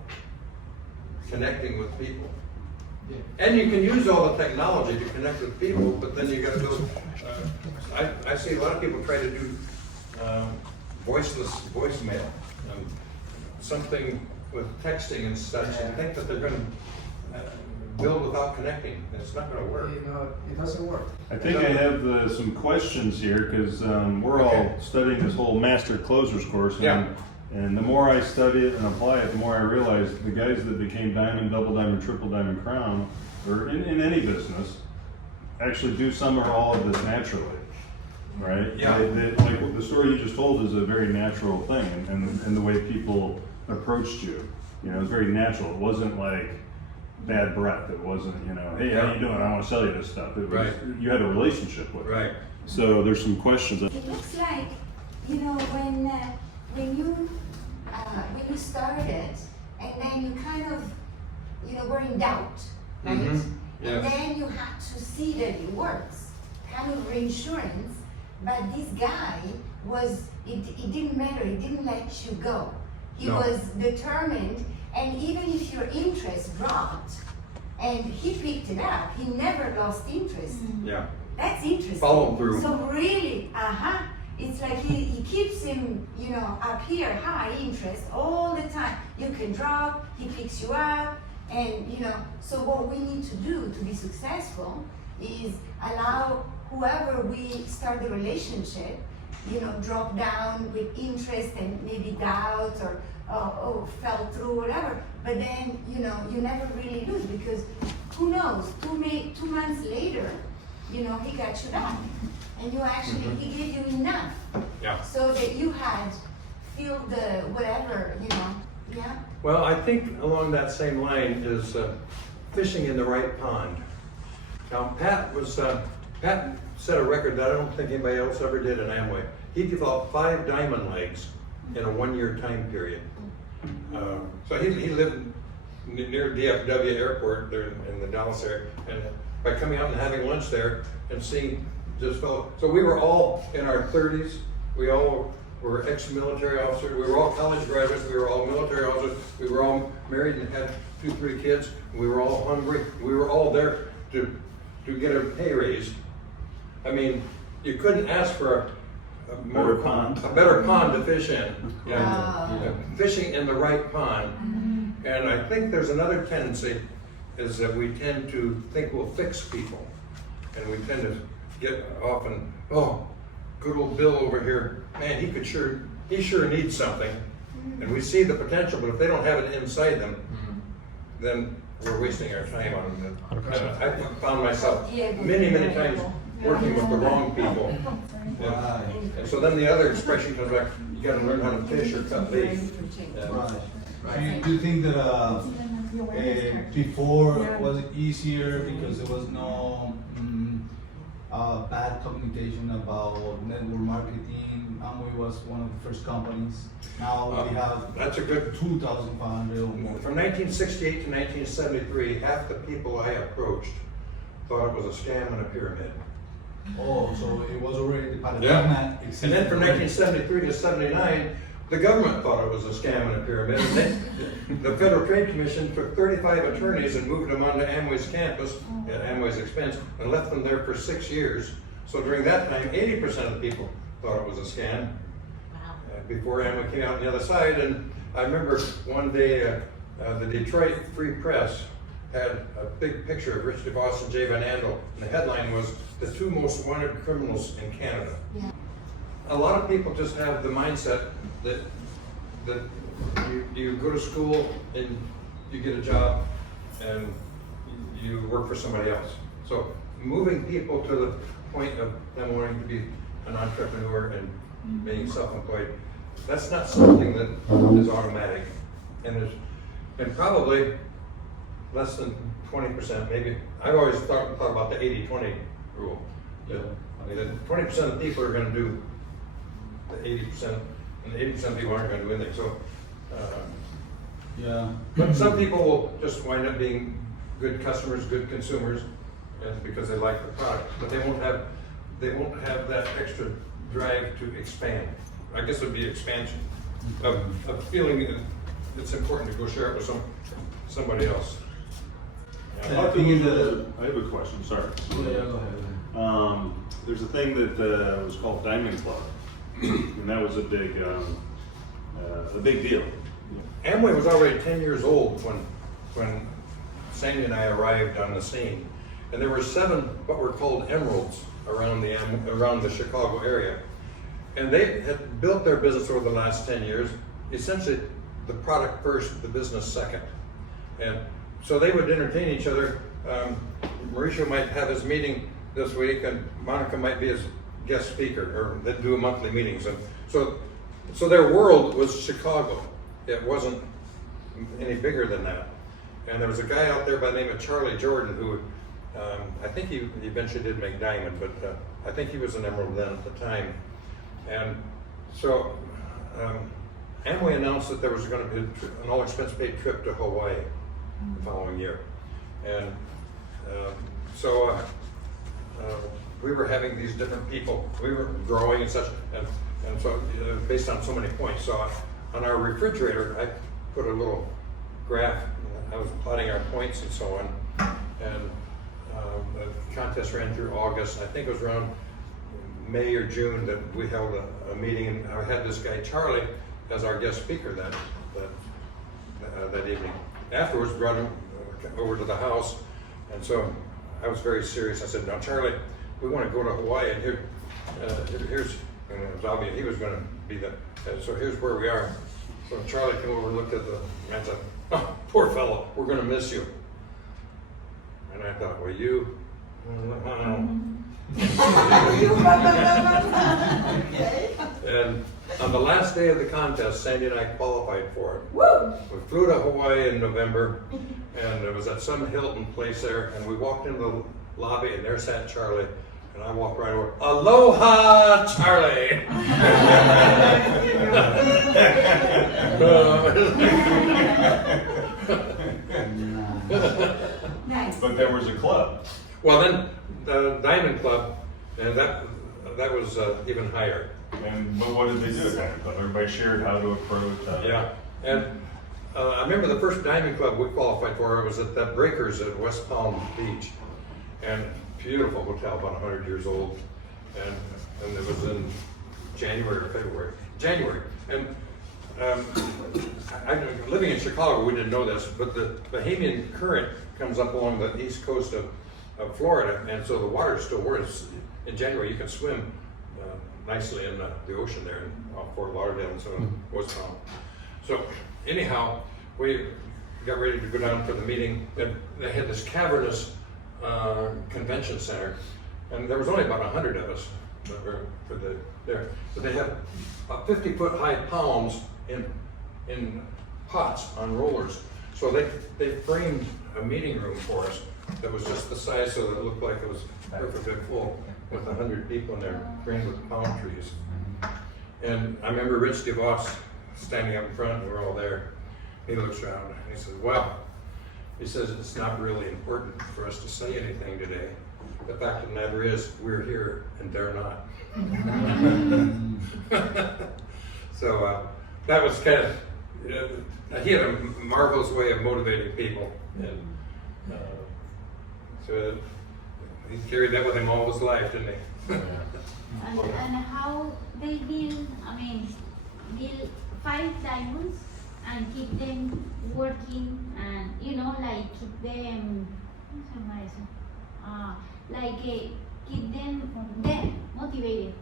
connecting with people. And you can use all the technology to connect with people, but then you got to build. I see a lot of people try to do voiceless voicemail, something with texting and such, and think that they're going to build without connecting. It's not going to work. It doesn't work. I think I have some questions here because we're all studying this whole Master Closers course. And the more I study it and apply it, the more I realize the guys that became Diamond, Double Diamond, Triple Diamond, Crown, or in any business, actually do some or all of this naturally, right? Yeah. Like the story you just told is a very natural thing, and the way people approached you, it was very natural. It wasn't like bad breath. It wasn't, hey, how you doing? I want to sell you this stuff. It was, you had a relationship with it. Right. So there's some questions. It looks like, when you started, and then you kind of, were in doubt, right? Yes. And then you had to see that it works, kind of reinsurance. But this guy it didn't matter, he didn't let you go. He was determined, and even if your interest dropped, and he picked it up, he never lost interest. Yeah. That's interesting. Follow through. So really, it's like he keeps him, up here, high interest all the time. You can drop, he picks you up, and so what we need to do to be successful is allow whoever we start the relationship, drop down with interest and maybe doubt or fell through, whatever. But then, you never really lose, because who knows, 2 months later, he got you back. And you actually, he gave you enough. Yeah. So that you had filled the whatever, yeah? Well, I think along that same line is fishing in the right pond. Now, Pat set a record that I don't think anybody else ever did in Amway. He developed 5 diamond legs in a 1-year time period. So he lived near DFW airport there in the Dallas area, and by coming out and having lunch there and seeing this fellow, so we were all in our 30s. We all were ex-military officers. We were all college graduates. We were all military officers. We were all married and had 2-3 kids. We were all hungry. We were all there to get a pay raise. I mean, you couldn't ask for a better pond to fish in. Fishing in the right pond. And I think there's another tendency, is that we tend to think we'll fix people. And we tend to get often, good old Bill over here, man, he sure needs something. And we see the potential, but if they don't have it inside them, then we're wasting our time on it. I found myself many times working with the wrong people. Right. And so then the other expression comes back, you gotta learn how to fish or cut bait. Right. Do you think that before was it easier because there was no bad communication about network marketing? Amway was one of the first companies. Now we have That's a good, 2,500 or more. from 1968 to 1973, half the people I approached thought it was a scam and a pyramid. Oh, so it was already the paradigm. Yeah. existed And then from already. 1973 to 79, the government thought it was a scam and a pyramid. And then the Federal Trade Commission took 35 attorneys and moved them onto Amway's campus at Amway's expense and left them there for 6 years. So during that time, 80% of the people thought it was a scam. Before Amway came out on the other side. And I remember one day the Detroit Free Press had a big picture of Rich DeVos and Jay Van Andel, and the headline was, "The two most wanted criminals in Canada." Yeah. A lot of people just have the mindset that you go to school and you get a job and you work for somebody else. So moving people to the point of them wanting to be an entrepreneur and being self-employed, that's not something that is automatic. And probably less than 20%, maybe. I've always thought about the 80-20 rule. That 20% of people are going to do the 80%, and the 80% of people aren't going to do anything. So, Yeah. but some people will just wind up being good customers, good consumers, because they like the product. But they won't have that extra drive to expand. I guess it would be expansion of feeling that it's important to go share it with somebody else. I'd like to move to I have a question, sorry. Yeah, go ahead. There's a thing that was called Diamond Club, and that was a big deal. Amway was already 10 years old when Sandy and I arrived on the scene, and there were 7 what were called emeralds around the Chicago area, and they had built their business over the last 10 years. Essentially, the product first, the business second, and so they would entertain each other. Mauricio might have his meeting this week, and Monica might be his guest speaker, or they'd do monthly meetings, and so their world was Chicago. It wasn't any bigger than that. And there was a guy out there by the name of Charlie Jordan who, I think he eventually did make Diamond, but I think he was an emerald then at the time. And so Amway announced that there was going to be an all-expense paid trip to Hawaii the following year. And so we were having these different people, we were growing and such, and so based on so many points. So on our refrigerator, I put a little graph. I was plotting our points and so on. And the contest ran through August. I think it was around May or June that we held a meeting, and I had this guy Charlie as our guest speaker that evening. Afterwards, brought him over to the house, and so I was very serious. I said, "Now, Charlie, we want to go to Hawaii, and here's," and it was obvious he was going to be the. So here's where we are. So Charlie came over and looked at the man and said, "Oh, poor fellow, we're going to miss you." And I thought, well, you. And on the last day of the contest, Sandy and I qualified for it. Woo! We flew to Hawaii in November, and it was at some Hilton place there, and we walked into the lobby, and there sat Charlie, and I walked right over, "Aloha, Charlie!" Nice. But there was a club. Well, then the Diamond Club, and that was even higher. But what did they do at Diamond Club? Everybody shared how to approach. Yeah, and I remember the first Diamond Club we qualified for was at the Breakers at West Palm Beach, and beautiful hotel, about 100 years old, and it was in January or February. January, and living in Chicago, we didn't know this, but the Bahamian current comes up along the east coast of Florida, and so the water is still warm. In January, you can swim nicely in the ocean there in Fort Lauderdale and so on, West Palm. So anyhow, we got ready to go down for the meeting. They had this cavernous convention center, And there was only about 100 of us that were there. But they had 50-foot high palms in pots on rollers. So they framed a meeting room for us that was just the size so that it looked like it was perfectly full with 100 people in there, framed with palm trees. And I remember Rich DeVos standing up in front, and we're all there. He looks around and he says, well, he says, it's not really important for us to say anything today. The fact of the matter is, we're here and they're not. So that was kind of, he had a marvelous way of motivating people. And so he carried that with him all his life, didn't he? And how they build, build 5 diamonds and keep them working and, like keep them, keep them motivated,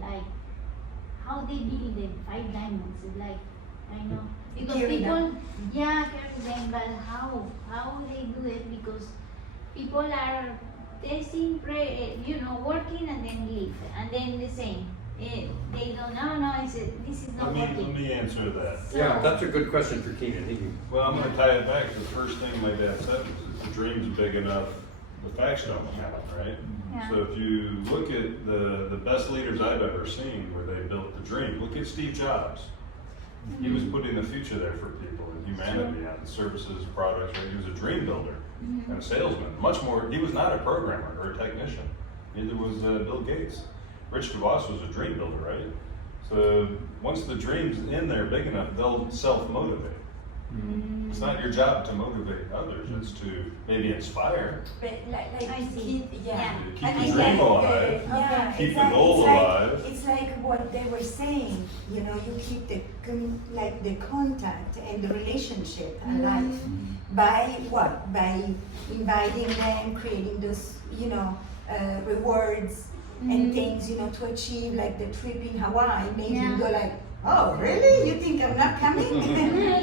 like how they build the 5 diamonds, is like, I know, because Carry people, them. carry them, but how they do it, because people are testing, working and then leave, and then the same. They don't know, this is not Let working. me answer that. Yeah, that's a good question for Keanan. He can, Well, I'm gonna tie it back to the first thing my dad said, was if the dream's big enough, the facts don't count, right? Yeah. So if you look at the best leaders I've ever seen where they built the dream, look at Steve Jobs. He was putting the future there for people and humanity on services, products, right? He was a dream builder and a salesman. Much more, he was not a programmer or a technician. Neither was Bill Gates. Rich DeVos was a dream builder, right? So once the dream's in there big enough, they'll self-motivate. It's not your job to motivate others, it's to maybe inspire, But like I see. keep, yeah. keep I the mean, dream like, alive, yeah, keep it's the like- goal it's like- alive. It's like what they were saying, you keep the contact and the relationship alive. By what? By inviting them, creating those, rewards and things, to achieve, like the trip in Hawaii made you go like, oh, really? You think I'm not coming?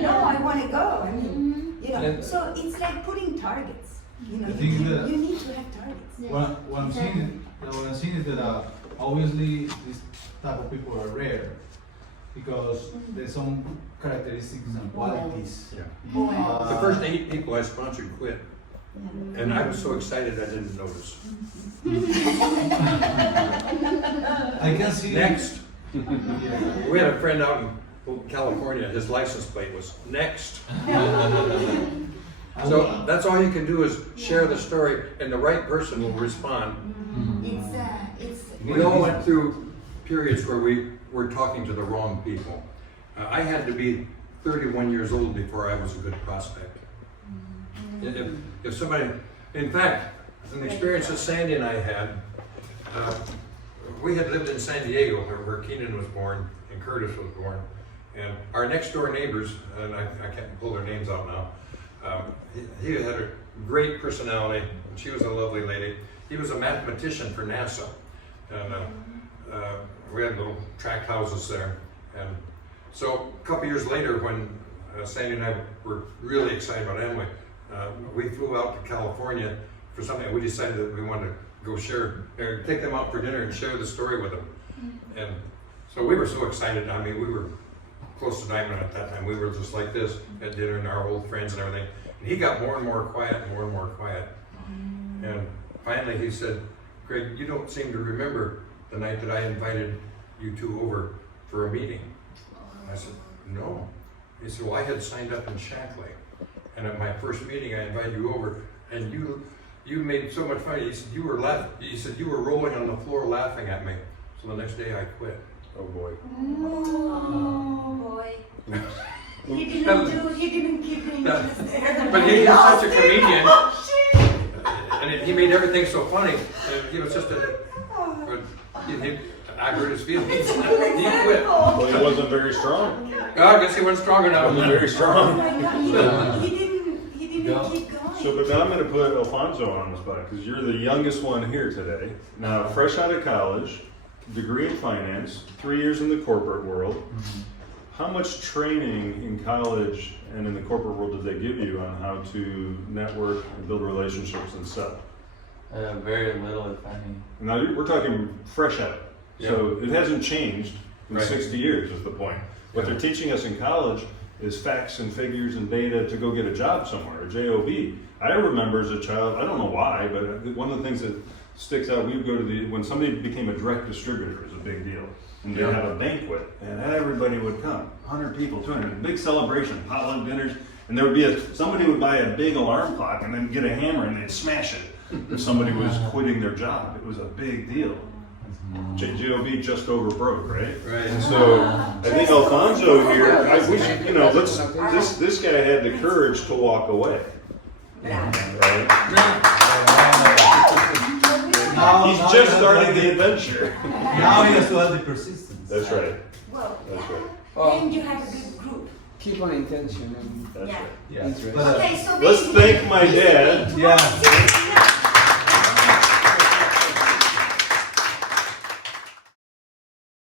No, I want to go. And- So it's like putting targets. I think that- You need to have targets. What I'm seeing is that obviously this type of people are rare because there's some characteristics and qualities. Yeah. The first 8 people I sponsored quit. And I was so excited I didn't notice. I can see. Next. Yeah. We had a friend out in California, his license plate was next. So that's all you can do is share the story and the right person will respond. It's We all went through periods where we were talking to the wrong people. I had to be 31 years old before I was a good prospect. If somebody, in fact, an experience that Sandy and I had, we had lived in San Diego where Keanan was born and Curtis was born. And our next door neighbors, and I can't pull their names out now, he had a great personality and she was a lovely lady. He was a mathematician for NASA. And we had little tract houses there. And so a couple years later when Sandy and I were really excited about Amway, we flew out to California for something. We decided that we wanted to go take them out for dinner and share the story with them. And so we were so excited. I mean, we were close to Diamond at that time. We were just like this at dinner and our old friends and everything. And he got more and more quiet and more and more quiet. And finally he said, Greg, you don't seem to remember the night that I invited you two over for a meeting. And I said, no. He said, well, I had signed up in Shackley. And at my first meeting, I invited you over, and you made so much fun. He said you were laughing. He said you were rolling on the floor laughing at me. So the next day, I quit. Oh boy. Oh boy. He didn't keep the interest there. But he was such a comedian, Oh shit! and he made everything so funny. And he was just I hurt his feelings. He quit. Well, he wasn't very strong. I guess he wasn't strong enough. Wasn't very Oh strong. my God, he didn't keep going. So, but now I'm going to put Alfonso on the spot because you're the youngest one here today. Now, fresh out of college, degree in finance, 3 years in the corporate world. How much training in college and in the corporate world did they give you on how to network and build relationships and sell? Very little, if any. Now, we're talking fresh out. So it hasn't changed in Right. 60 years is the point. What they're teaching us in college is facts and figures and data to go get a job somewhere, a job. I remember as a child, I don't know why, but one of the things that sticks out, we would go to when somebody became a direct distributor, it was a big deal. And they had a banquet, and everybody would come, 100 people, 200, big celebration, potluck dinners, and there would be somebody would buy a big alarm clock and then get a hammer and they'd smash it if somebody was quitting their job. It was a big deal. JOB just over broke, right? Right. And so I think Alfonso here, we should, this guy had the courage to walk away, right? He's just starting the adventure. Now he has to have the persistence. That's right. Well, That's right. then you have a big group. Keep on intention and That's Yeah. right. Yeah. Interest. But, Okay, so Let's basically- thank my dad. Yeah. Seriously,